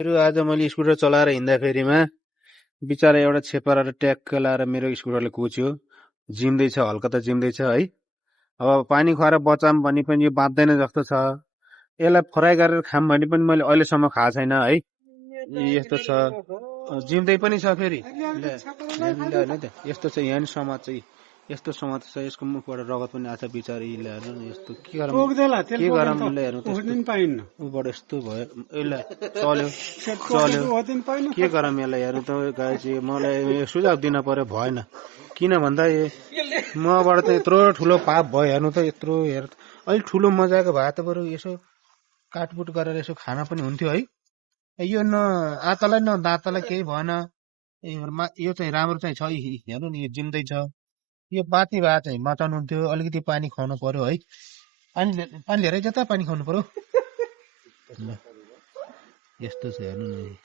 आज मैले स्कुटर चलाएर हिँड्दाखेरिमा बिचरा एउटा छेपारा ट्याक्क लाएर मेरो स्कुटरले कुच्यो। जिम्दैछ, हल्का त जिम्दैछ है। अब पानी खुवाएर बचाम भने पनि यो बाँच्दैन जस्तो छ। यसलाई फ्राई गरेर खाम भने पनि मैले अहिलेसम्म खाएको छैन है। यस्तो छ, जिम्दै पनि छ फेरि। यस्तो छ, यहाँ समाज चाहिँ यस्तो समाज छ। यसको मुखबाट रगत पनि आछ बिचरा। हेर्नु न, यस्तो के गरम हेर्नु ऊबाट यस्तो भयो। यसलाई चल्यो के गरम यसलाई। हेर्नु त गाई चाहिँ मलाई सुझाव दिन पर्यो, भएन। किन भन्दा मबाट त यत्रो ठुलो पाप भयो। हेर्नु त यत्रो अलिक ठुलो मजाको भए त बरु यसो काटकुट गरेर यसो खाना पनि हुन्थ्यो है। यो न आतालाई न दातालाई केही भएन। यो चाहिँ राम्रो चाहिँ छ। हेर्नु नि, यो जिम्दै छ। यो बाँच्ने भए चाहिँ बचाउनु हुन्थ्यो। अलिकति पानी खुवाउनु पर्यो है। पानी लिएर जता पानी खुवाउनु पर्यो। यस्तो छ, हेर्नु न।